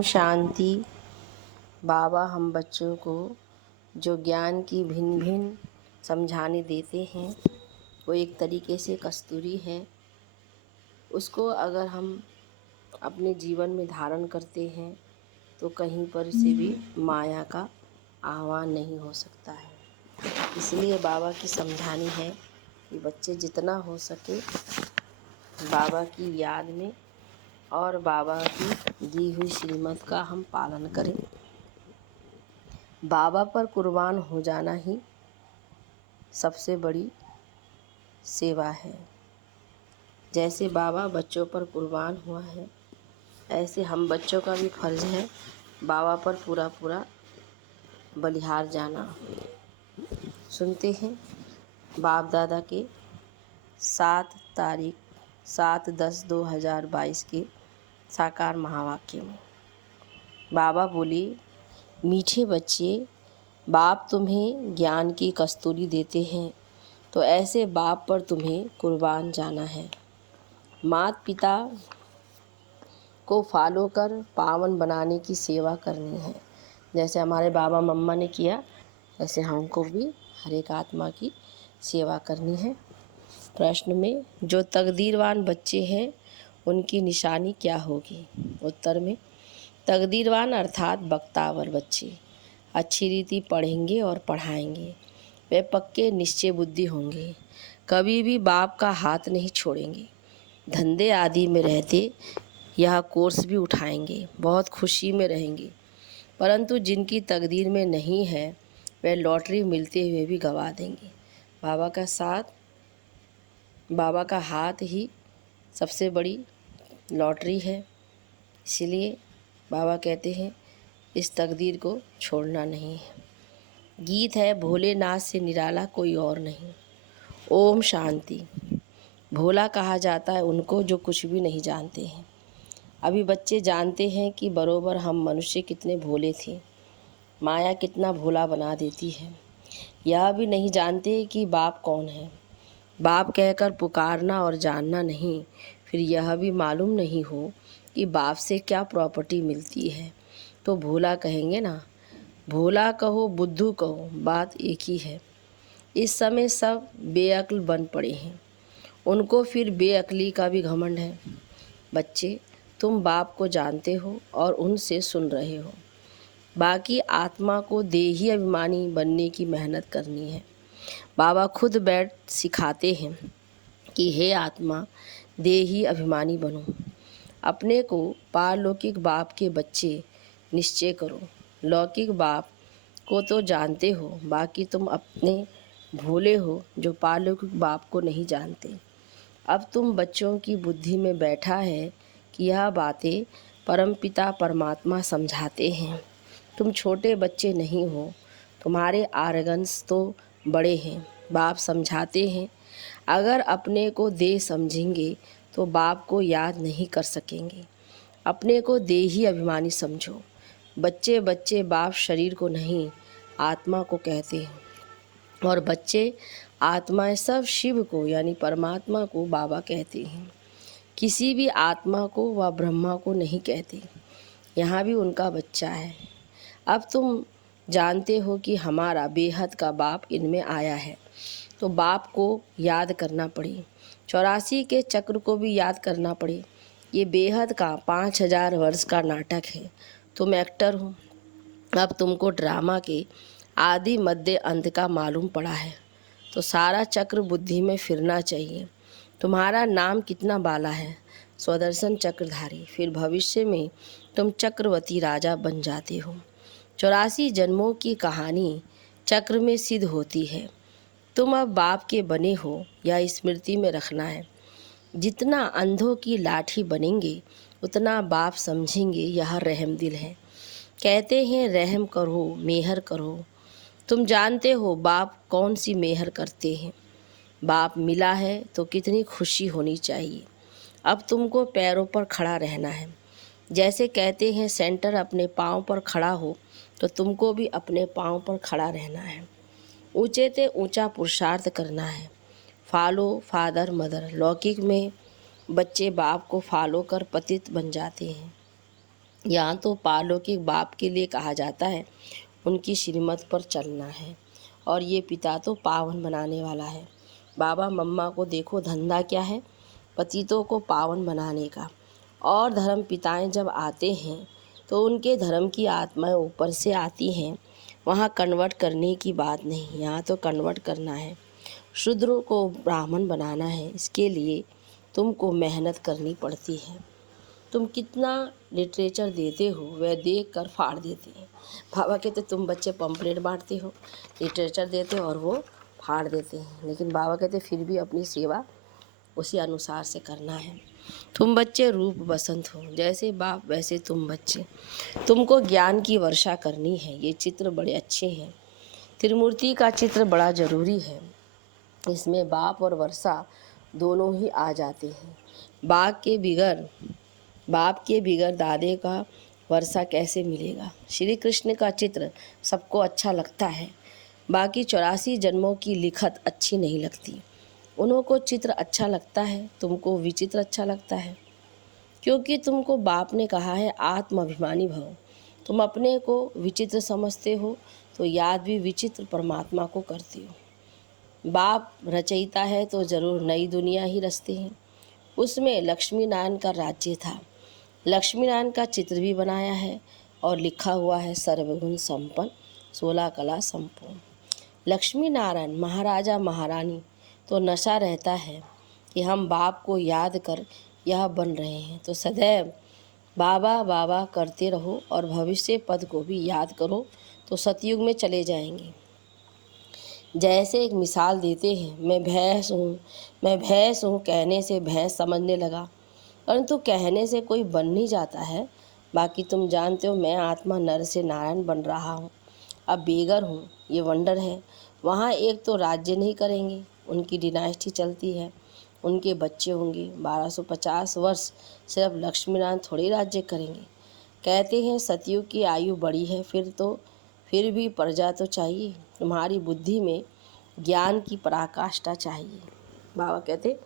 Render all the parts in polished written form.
ओम शांति। बाबा हम बच्चों को जो ज्ञान की भिन्न भिन्न समझाने देते हैं वो एक तरीके से कस्तूरी है। उसको अगर हम अपने जीवन में धारण करते हैं तो कहीं पर से भी माया का आह्वान नहीं हो सकता है। इसलिए बाबा की समझानी है कि बच्चे जितना हो सके बाबा की याद में और बाबा की दी हुई श्रीमत का हम पालन करें। बाबा पर कुर्बान हो जाना ही सबसे बड़ी सेवा है। जैसे बाबा बच्चों पर कुर्बान हुआ है ऐसे हम बच्चों का भी फर्ज है बाबा पर पूरा पूरा बलिहार जाना। सुनते हैं बाप दादा के 7/10/2022 के साकार महावाक्य में बाबा बोले, मीठे बच्चे, बाप तुम्हें ज्ञान की कस्तूरी देते हैं तो ऐसे बाप पर तुम्हें कुर्बान जाना है। माता पिता को फॉलो कर पावन बनाने की सेवा करनी है। जैसे हमारे बाबा मम्मा ने किया ऐसे हमको भी हर एक आत्मा की सेवा करनी है। प्रश्न में जो तकदीरवान बच्चे हैं उनकी निशानी क्या होगी? उत्तर में तकदीरवान अर्थात बख्तावर बच्चे अच्छी रीति पढ़ेंगे और पढ़ाएंगे। वे पक्के निश्चय बुद्धि होंगे, कभी भी बाप का हाथ नहीं छोड़ेंगे। धंधे आदि में रहते यह कोर्स भी उठाएंगे, बहुत खुशी में रहेंगे। परंतु जिनकी तकदीर में नहीं है वे लॉटरी मिलते हुए भी गवा देंगे। बाबा का हाथ ही सबसे बड़ी लॉटरी है। इसलिए बाबा कहते हैं इस तकदीर को छोड़ना नहीं है। गीत है, भोलेनाथ से निराला कोई और नहीं। ओम शांति। भोला कहा जाता है उनको जो कुछ भी नहीं जानते हैं। अभी बच्चे जानते हैं कि बरोबर हम मनुष्य कितने भोले थे, माया कितना भोला बना देती है। यह भी नहीं जानते कि बाप कौन है। बाप कहकर पुकारना और जानना नहीं, फिर यह भी मालूम नहीं हो कि बाप से क्या प्रॉपर्टी मिलती है तो भोला कहेंगे ना। भोला कहो बुद्धू कहो बात एक ही है। इस समय सब बेअक्ल बन पड़े हैं, उनको फिर बेअक्ली का भी घमंड है। बच्चे, तुम बाप को जानते हो और उनसे सुन रहे हो। बाकी आत्मा को देही अभिमानी बनने की मेहनत करनी है। बाबा खुद बैठ सिखाते हैं कि हे आत्मा, देही अभिमानी बनो। अपने को पारलौकिक बाप के बच्चे निश्चय करो। लौकिक बाप को तो जानते हो, बाकी तुम अपने भोले हो जो पारलौकिक बाप को नहीं जानते। अब तुम बच्चों की बुद्धि में बैठा है कि यह बातें परमपिता परमात्मा समझाते हैं। तुम छोटे बच्चे नहीं हो, तुम्हारे आर्गन्स तो बड़े हैं। बाप समझाते हैं अगर अपने को देह समझेंगे तो बाप को याद नहीं कर सकेंगे। अपने को देही अभिमानी समझो। बच्चे बच्चे बाप शरीर को नहीं आत्मा को कहते हैं और बच्चे आत्माएं सब शिव को यानी परमात्मा को बाबा कहते हैं। किसी भी आत्मा को व ब्रह्मा को नहीं कहते। यहाँ भी उनका बच्चा है। अब तुम जानते हो कि हमारा बेहद का बाप इनमें आया है तो बाप को याद करना पड़े। 84 के चक्र को भी याद करना पड़े। ये बेहद का 5000 वर्ष का नाटक है। तुम एक्टर हो। अब तुमको ड्रामा के आदि मध्य अंत का मालूम पड़ा है तो सारा चक्र बुद्धि में फिरना चाहिए। तुम्हारा नाम कितना बाला है, स्वदर्शन चक्रधारी। फिर भविष्य में तुम चक्रवर्ती राजा बन जाते हो। 84 जन्मों की कहानी चक्र में सिद्ध होती है। तुम अब बाप के बने हो यह स्मृति में रखना है। जितना अंधों की लाठी बनेंगे उतना बाप समझेंगे यह रहम दिल है। कहते हैं रहम करो मेहर करो। तुम जानते हो बाप कौन सी मेहर करते हैं। बाप मिला है तो कितनी खुशी होनी चाहिए। अब तुमको पैरों पर खड़ा रहना है। जैसे कहते हैं सेंटर अपने पाँव पर खड़ा हो तो तुमको भी अपने पाँव पर खड़ा रहना है। ऊंचे ते ऊंचा पुरुषार्थ करना है। Follow father mother. लौकिक में बच्चे बाप को फॉलो कर पतित बन जाते हैं। यहाँ तो पारलौकिक बाप के लिए कहा जाता है उनकी श्रीमत पर चलना है, और ये पिता तो पावन बनाने वाला है। बाबा मम्मा को देखो, धंधा क्या है? पतितों को पावन बनाने का। और धर्म पिताएं जब आते हैं तो उनके धर्म की आत्माएं ऊपर से आती हैं। वहाँ कन्वर्ट करने की बात नहीं, यहाँ तो कन्वर्ट करना है। शूद्र को ब्राह्मण बनाना है, इसके लिए तुमको मेहनत करनी पड़ती है। तुम कितना लिटरेचर देते हो वह देख कर फाड़ देते हैं। बाबा कहते तुम बच्चे पंपलेट बांटते हो, लिटरेचर देते हो और वो फाड़ देते हैं, लेकिन बाबा कहते फिर भी अपनी सेवा उसी अनुसार से करना है। तुम बच्चे रूप बसंत हो, जैसे बाप वैसे तुम बच्चे। तुमको ज्ञान की वर्षा करनी है। ये चित्र बड़े अच्छे हैं। त्रिमूर्ति का चित्र बड़ा ज़रूरी है। इसमें बाप और वर्षा दोनों ही आ जाते हैं। बाप के बिगर दादे का वर्षा कैसे मिलेगा? श्री कृष्ण का चित्र सबको अच्छा लगता है, बाकी 84 जन्मों की लिखत अच्छी नहीं लगती। उन्हों को चित्र अच्छा लगता है, तुमको विचित्र अच्छा लगता है, क्योंकि तुमको बाप ने कहा है आत्माभिमानी भव। तुम अपने को विचित्र समझते हो तो याद भी विचित्र परमात्मा को करते हो। बाप रचयिता है तो ज़रूर नई दुनिया ही रचते हैं। उसमें लक्ष्मी नारायण का राज्य था। लक्ष्मी नारायण का चित्र भी बनाया है और लिखा हुआ है सर्वगुण संपन्न 16 कला संपूर्ण। लक्ष्मी नारायण महाराजा महारानी तो नशा रहता है कि हम बाप को याद कर यह बन रहे हैं, तो सदैव बाबा बाबा करते रहो और भविष्य पद को भी याद करो तो सतयुग में चले जाएंगे। जैसे एक मिसाल देते हैं, मैं भैंस हूँ कहने से भैंस समझने लगा, परंतु कहने से कोई बन नहीं जाता है। बाकी तुम जानते हो मैं आत्मा नर से नारायण बन रहा हूँ, अब बेगर हूँ, ये वंडर है। वहाँ एक तो राज्य नहीं करेंगे, उनकी डिनास्टी चलती है, उनके बच्चे होंगे। 1250 वर्ष सिर्फ लक्ष्मीनारायण थोड़ी राज्य करेंगे। कहते हैं सतयुग की आयु बड़ी है, फिर भी प्रजा तो चाहिए। तुम्हारी बुद्धि में ज्ञान की पराकाष्ठा चाहिए। बाबा कहते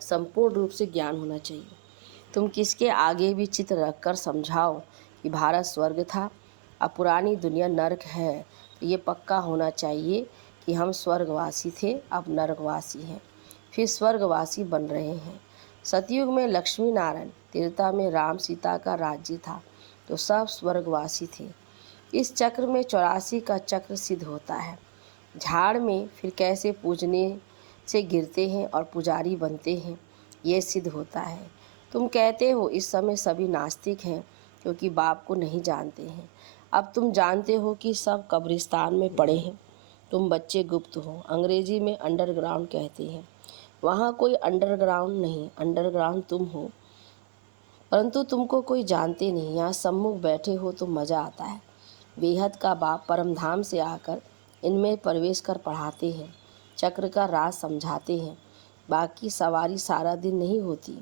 संपूर्ण रूप से ज्ञान होना चाहिए। तुम किसके आगे भी चित्र रखकर समझाओ कि भारत स्वर्ग था, अब पुरानी दुनिया नरक है, तो ये पक्का होना चाहिए कि हम स्वर्गवासी थे, अब नरकवासी हैं, फिर स्वर्गवासी बन रहे हैं। सतयुग में लक्ष्मी नारायण, त्रेता में राम सीता का राज्य था, तो सब स्वर्गवासी थे। इस चक्र में 84 का चक्र सिद्ध होता है। झाड़ में फिर कैसे पूजने से गिरते हैं और पुजारी बनते हैं, ये सिद्ध होता है। तुम कहते हो इस समय सभी नास्तिक हैं क्योंकि बाप को नहीं जानते हैं। अब तुम जानते हो कि सब कब्रिस्तान में पड़े हैं। तुम बच्चे गुप्त हो, अंग्रेजी में अंडरग्राउंड कहते हैं। वहाँ कोई अंडरग्राउंड नहीं, अंडरग्राउंड तुम हो, परंतु तुमको कोई जानते नहीं। यहाँ सम्मुख बैठे हो तो मज़ा आता है। बेहद का बाप परमधाम से आकर इनमें प्रवेश कर पढ़ाते हैं, चक्र का राज समझाते हैं। बाकी सवारी सारा दिन नहीं होती।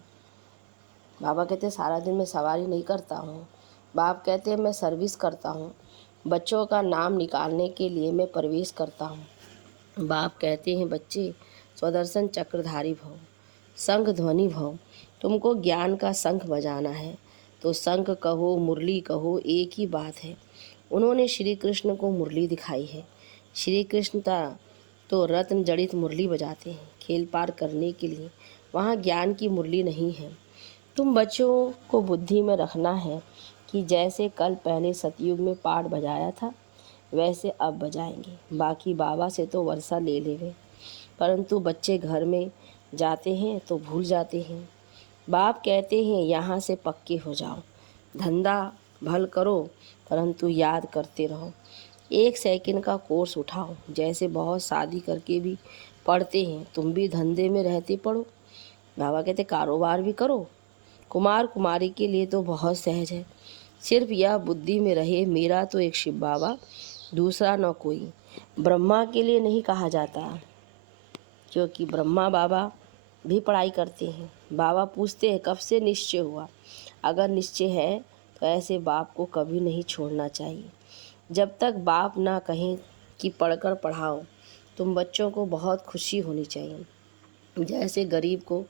बाबा कहते सारा दिन मैं सवारी नहीं करता हूँ। बाप कहते हैं मैं सर्विस करता हूँ, बच्चों का नाम निकालने के लिए मैं प्रवेश करता हूँ। बाप कहते हैं बच्चे स्वदर्शन चक्रधारी भव, शंख ध्वनि भव। तुमको ज्ञान का शंख बजाना है तो शंख कहो मुरली कहो एक ही बात है। उन्होंने श्री कृष्ण को मुरली दिखाई है। श्री कृष्ण तो रत्न जड़ित मुरली बजाते हैं खेल पार करने के लिए, वहाँ ज्ञान की मुरली नहीं है। तुम बच्चों को बुद्धि में रखना है कि जैसे कल पहले सतयुग में पाठ बजाया था वैसे अब बजाएंगे। बाकी बाबा से तो वर्षा ले लेंगे, परंतु बच्चे घर में जाते हैं तो भूल जाते हैं। बाप कहते हैं यहाँ से पक्के हो जाओ, धंधा भल करो परंतु याद करते रहो। 1 सेकंड का कोर्स उठाओ, जैसे बहुत शादी करके भी पढ़ते हैं, तुम भी धंधे में रहते पढ़ो। बाबा कहते कारोबार भी करो। कुमार कुमारी के लिए तो बहुत सहज है, सिर्फ यह बुद्धि में रहे मेरा तो एक शिव बाबा, दूसरा न कोई। ब्रह्मा के लिए नहीं कहा जाता, क्योंकि ब्रह्मा बाबा भी पढ़ाई करते हैं। बाबा पूछते हैं कब से निश्चय हुआ? अगर निश्चय है तो ऐसे बाप को कभी नहीं छोड़ना चाहिए। जब तक बाप ना कहें कि पढ़कर पढ़ाओ, तुम बच्चों को बहुत खुशी होनी चाहिए। जैसे गरीब को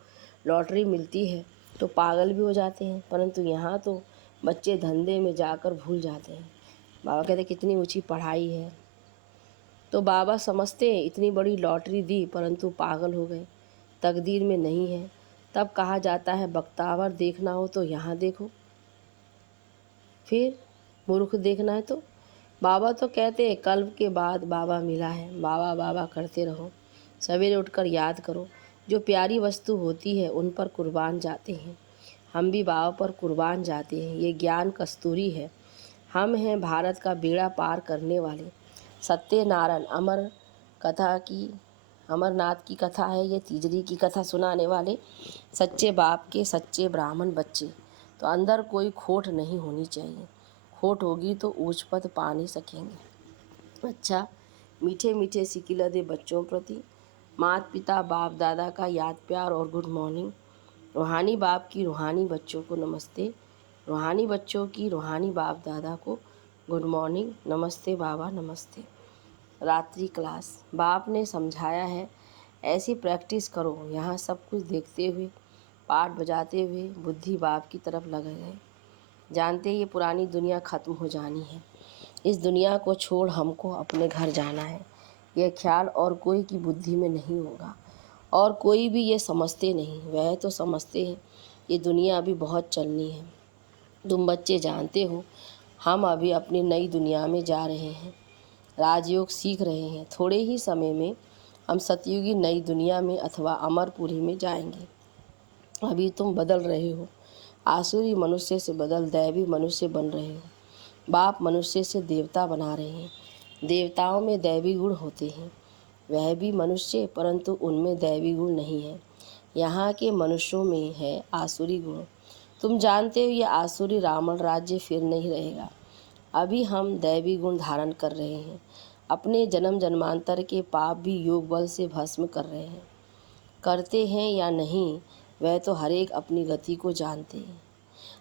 लॉटरी मिलती है तो पागल भी हो जाते हैं, परंतु यहाँ तो बच्चे धंधे में जाकर भूल जाते हैं। बाबा कहते कितनी ऊंची पढ़ाई है। तो बाबा समझते हैं इतनी बड़ी लॉटरी दी परंतु पागल हो गए, तकदीर में नहीं है। तब कहा जाता है बख्तावर देखना हो तो यहाँ देखो, फिर मूर्ख देखना है तो। बाबा तो कहते हैं कल्प के बाद बाबा मिला है, बाबा बाबा करते रहो, सवेरे उठकर याद करो। जो प्यारी वस्तु होती है उन पर कुर्बान जाते हैं। हम भी बाबा पर कुर्बान जाते हैं। ये ज्ञान कस्तूरी है। हम हैं भारत का बेड़ा पार करने वाले। सत्यनारायण अमरनाथ की कथा है ये, तीजरी की कथा सुनाने वाले सच्चे बाप के सच्चे ब्राह्मण बच्चे। तो अंदर कोई खोट नहीं होनी चाहिए, खोट होगी तो ऊंच पद पा नहीं सकेंगे। अच्छा, मीठे मीठे सिकिला दे बच्चों प्रति माता पिता बाप दादा का याद प्यार और गुड मॉर्निंग। रूहानी बाप की रूहानी बच्चों को नमस्ते, रूहानी बच्चों की रूहानी बाप दादा को गुड मॉर्निंग, नमस्ते बाबा नमस्ते। रात्रि क्लास, बाप ने समझाया है ऐसी प्रैक्टिस करो। यहाँ सब कुछ देखते हुए, पाठ बजाते हुए बुद्धि बाप की तरफ लगे गए। जानते ये पुरानी दुनिया ख़त्म हो जानी है, इस दुनिया को छोड़ हमको अपने घर जाना है। यह ख्याल और कोई की बुद्धि में नहीं होगा, और कोई भी ये समझते नहीं। वह तो समझते हैं ये दुनिया अभी बहुत चलनी है। तुम बच्चे जानते हो हम अभी अपनी नई दुनिया में जा रहे हैं, राजयोग सीख रहे हैं। थोड़े ही समय में हम सतयुगी नई दुनिया में अथवा अमरपुरी में जाएंगे। अभी तुम बदल रहे हो, आसुरी मनुष्य से बदल दैवी मनुष्य बन रहे हो। बाप मनुष्य से देवता बना रहे हैं। देवताओं में दैवी गुण होते हैं, वह भी मनुष्य, परंतु उनमें दैवी गुण नहीं है। यहाँ के मनुष्यों में है आसुरी गुण। तुम जानते हो ये आसुरी रावण राज्य फिर नहीं रहेगा। अभी हम दैवी गुण धारण कर रहे हैं। अपने जन्म जन्मांतर के पाप भी योग बल से भस्म कर रहे हैं। करते हैं या नहीं वह तो हर एक अपनी गति को जानते हैं।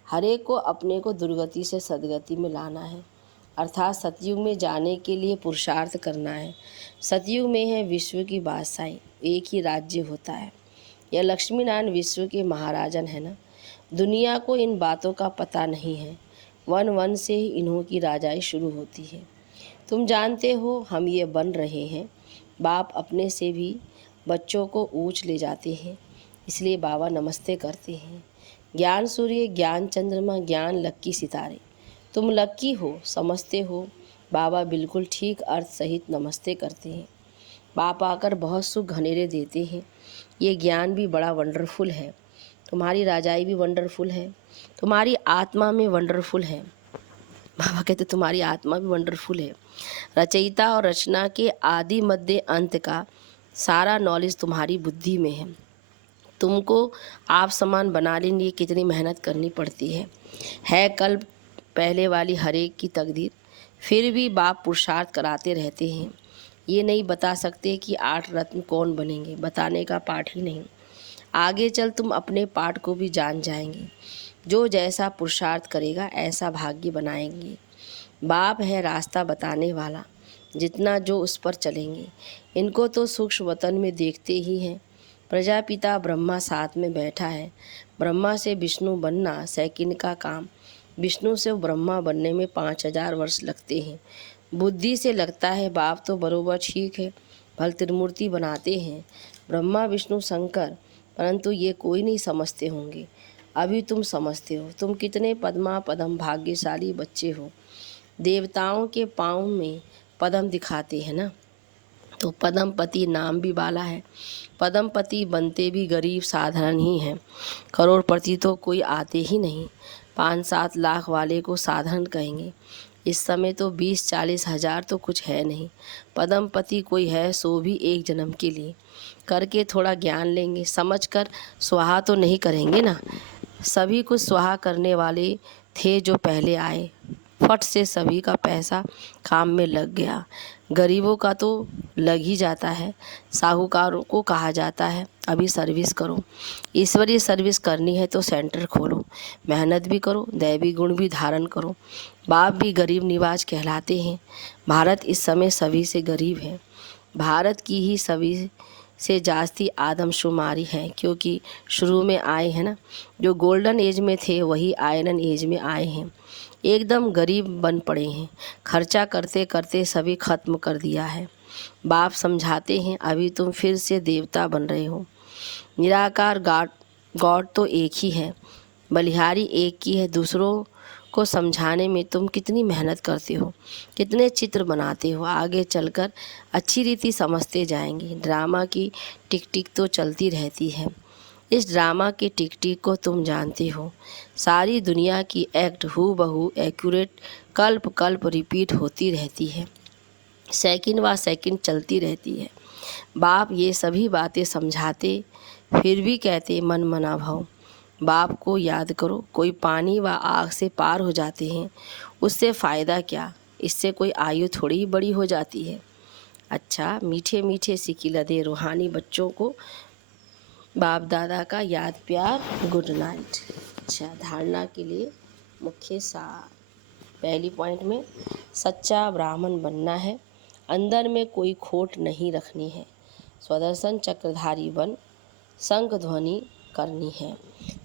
हर एक को अपने को दुर्गति से सदगति में लाना है, अर्थात सतयुग में जाने के लिए पुरुषार्थ करना है। सतयुग में है विश्व की बादशाही, एक ही राज्य होता है। यह लक्ष्मी नारायण विश्व के महाराजन है ना। दुनिया को इन बातों का पता नहीं है। वन वन से ही इन्हों की राजाई शुरू होती है। तुम जानते हो हम ये बन रहे हैं। बाप अपने से भी बच्चों को ऊंच ले जाते हैं, इसलिए बाबा नमस्ते करते हैं। ज्ञान सूर्य, ज्ञान चंद्रमा, ज्ञान लक्की सितारे। तुम लक्की हो, समझते हो। बाबा बिल्कुल ठीक अर्थ सहित नमस्ते करते हैं। बाप आकर बहुत सुख घनेरे देते हैं। ये ज्ञान भी बड़ा वंडरफुल है। तुम्हारी राजाई भी वंडरफुल है, तुम्हारी आत्मा में वंडरफुल है। बाबा कहते तुम्हारी आत्मा भी वंडरफुल है। रचयिता और रचना के आदि मध्य अंत का सारा नॉलेज तुम्हारी बुद्धि में है। तुमको आप समान बनाने के लिए कितनी मेहनत करनी पड़ती है कल पहले वाली हर एक की तकदीर। फिर भी बाप पुरुषार्थ कराते रहते हैं। ये नहीं बता सकते कि 8 रत्न कौन बनेंगे, बताने का पाठ ही नहीं। आगे चल तुम अपने पाठ को भी जान जाएंगे। जो जैसा पुरुषार्थ करेगा ऐसा भाग्य बनाएंगे। बाप है रास्ता बताने वाला, जितना जो उस पर चलेंगे। इनको तो सूक्ष्म वतन में देखते ही हैं। प्रजापिता ब्रह्मा साथ में बैठा है। ब्रह्मा से विष्णु बनना सेकंड का काम, विष्णु से ब्रह्मा बनने में 5000 वर्ष लगते हैं। बुद्धि से लगता है बाप तो बरोबर ठीक है, भल त्रिमूर्ति बनाते हैं ब्रह्मा विष्णु शंकर, परंतु ये कोई नहीं समझते होंगे। अभी तुम समझते हो। तुम कितने पद्मा पदम भाग्यशाली बच्चे हो। देवताओं के पाँव में पदम दिखाते हैं ना, तो पद्मपति नाम भी वाला है। पद्मपति बनते भी गरीब साधारण ही हैं। करोड़पति तो कोई आते ही नहीं। 5-7 लाख वाले को साधारण कहेंगे। इस समय तो 20-40 हज़ार तो कुछ है नहीं। पद्मपति कोई है सो भी एक जन्म के लिए। करके थोड़ा ज्ञान लेंगे, समझ कर स्वाहा तो नहीं करेंगे ना। सभी कुछ स्वाहा करने वाले थे जो पहले आए। फट से सभी का पैसा काम में लग गया। गरीबों का तो लग ही जाता है। साहूकारों को कहा जाता है अभी सर्विस करो। ईश्वरीय सर्विस करनी है तो सेंटर खोलो, मेहनत भी करो, दैवी गुण भी धारण करो। बाप भी गरीब निवाज कहलाते हैं। भारत इस समय सभी से गरीब है। भारत की ही सभी से जास्ती आदमशुमारी है, क्योंकि शुरू में आए हैं ना, जो गोल्डन एज में थे वही आयरन एज में आए हैं। एकदम गरीब बन पड़े हैं, खर्चा करते करते सभी खत्म कर दिया है। बाप समझाते हैं, अभी तुम फिर से देवता बन रहे हो। निराकार गॉड तो एक ही है, बलिहारी एक ही है। दूसरों को समझाने में तुम कितनी मेहनत करते हो, कितने चित्र बनाते हो, आगे चलकर अच्छी रीति समझते जाएंगे। ड्रामा की टिक टिक तो चलती रहती है, इस ड्रामा की टिक टिक को तुम जानते हो। सारी दुनिया की एक्ट हूबहू एक्यूरेट कल्प कल्प रिपीट होती रहती है, सेकंड व सेकंड चलती रहती है। बाप ये सभी बातें समझाते फिर भी कहते मन मना भाव। बाप को याद करो, कोई पानी व आग से पार हो जाते हैं, उससे फ़ायदा क्या, इससे कोई आयु थोड़ी ही बड़ी हो जाती है। अच्छा, मीठे मीठे सिकिलदे रूहानी बच्चों को बाप दादा का याद प्यार, गुड नाइट। अच्छा, धारणा के लिए मुख्य सार। पहली पॉइंट में सच्चा ब्राह्मण बनना है, अंदर में कोई खोट नहीं रखनी है, स्वदर्शन चक्रधारी बन शंख ध्वनि करनी है।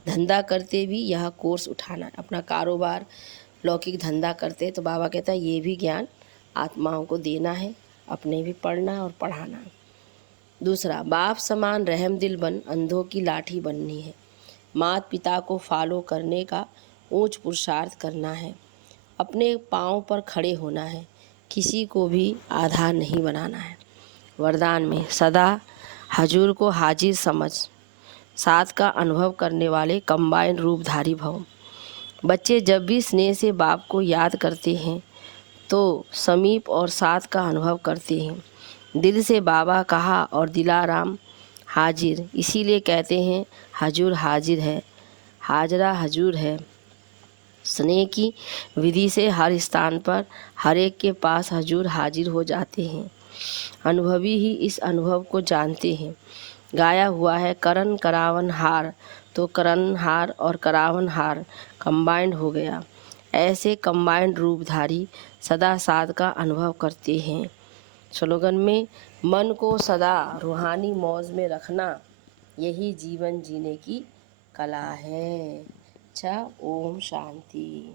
धंधा करते भी यह कोर्स उठाना है, अपना कारोबार लौकिक धंधा करते तो बाबा कहता है ये भी ज्ञान आत्माओं को देना है, अपने भी पढ़ना है और पढ़ाना है। दूसरा, बाप समान रहम दिल बन अंधों की लाठी बननी है, माता पिता को फॉलो करने का ऊंच पुरुषार्थ करना है, अपने पाँव पर खड़े होना है, किसी को भी आधार नहीं बनाना है। वरदान में सदा हजूर को हाजिर समझ, साथ का अनुभव करने वाले कंबाइंड रूपधारी भव। बच्चे जब भी स्नेह से बाप को याद करते हैं तो समीप और साथ का अनुभव करते हैं। दिल से बाबा कहा और दिलाराम हाजिर, इसीलिए कहते हैं हजूर हाजिर है, हाजरा हजूर है। स्नेह की विधि से हर स्थान पर हर एक के पास हजूर हाजिर हो जाते हैं। अनुभवी ही इस अनुभव को जानते हैं। गाया हुआ है करण करावन हार, तो करण हार और करावन हार कंबाइंड हो गया। ऐसे कंबाइंड रूपधारी सदा साध का अनुभव करते हैं। स्लोगन में मन को सदा रूहानी मौज में रखना, यही जीवन जीने की कला है। अच्छा, ओम शांति।